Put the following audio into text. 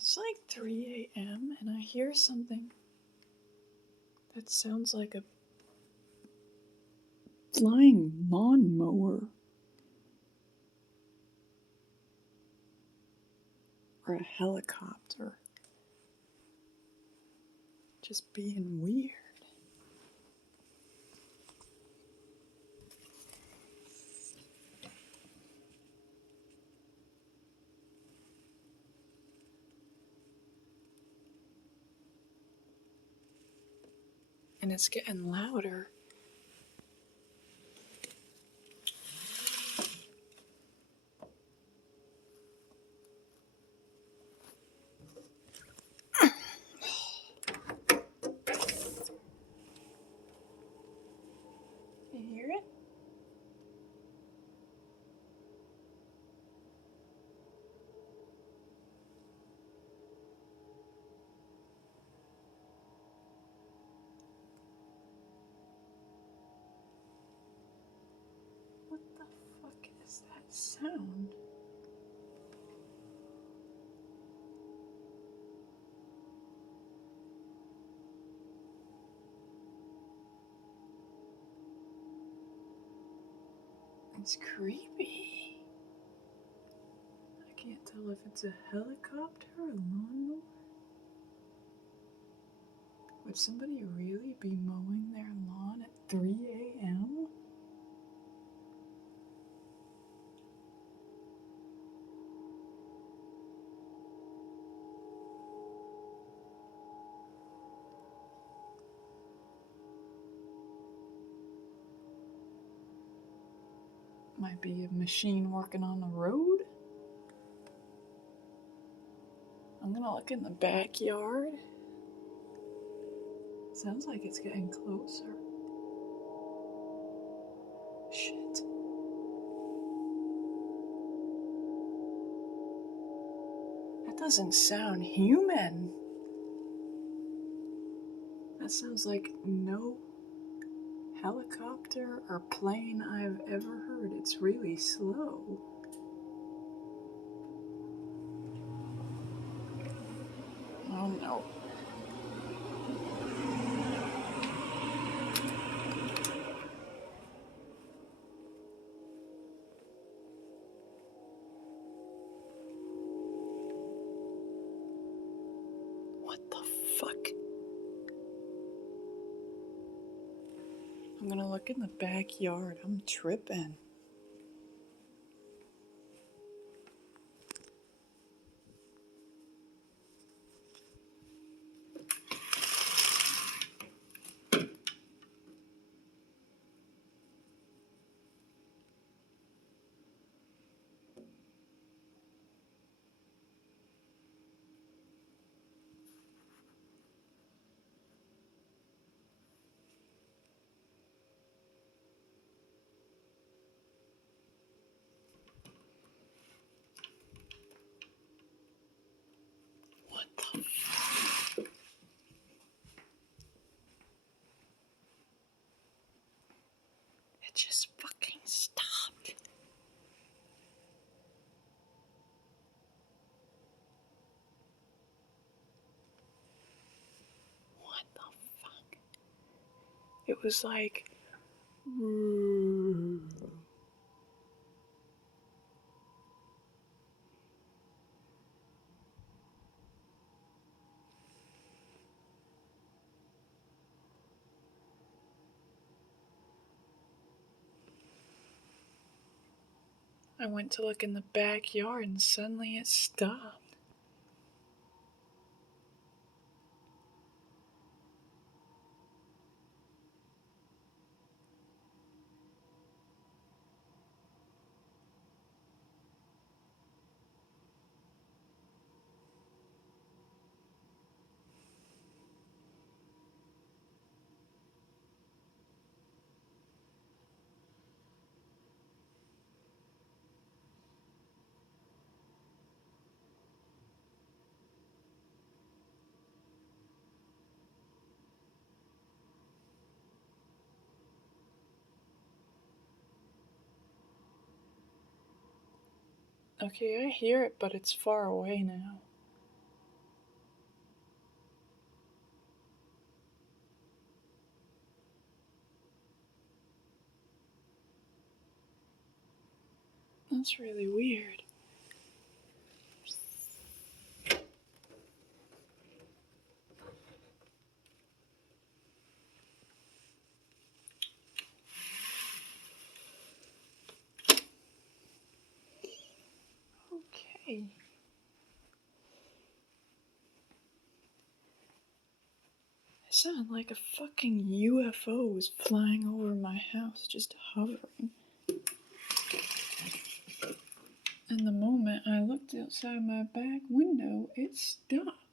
It's like 3 a.m. and I hear something that sounds like a flying lawnmower. Or a helicopter. Just being weird. And it's getting louder. You hear it? What the fuck is that sound? It's creepy. I can't tell if it's a helicopter or a lawnmower. Would somebody really be mowing their lawn at 3 a.m.? Might be a machine working on the road. I'm gonna look in the backyard. Sounds like it's getting closer. Shit. That doesn't sound human. That sounds like no helicopter or plane I've ever heard. It's really slow. Oh no. What the fuck? I'm gonna look in the backyard. I'm tripping. What the fuck? It just fucking stopped. What the fuck? It was like. I went to look in the backyard and suddenly it stopped. Okay, I hear it, but it's far away now. That's really weird. Okay. It sounded like a fucking UFO was flying over my house, just hovering. And the moment I looked outside my back window, it stopped.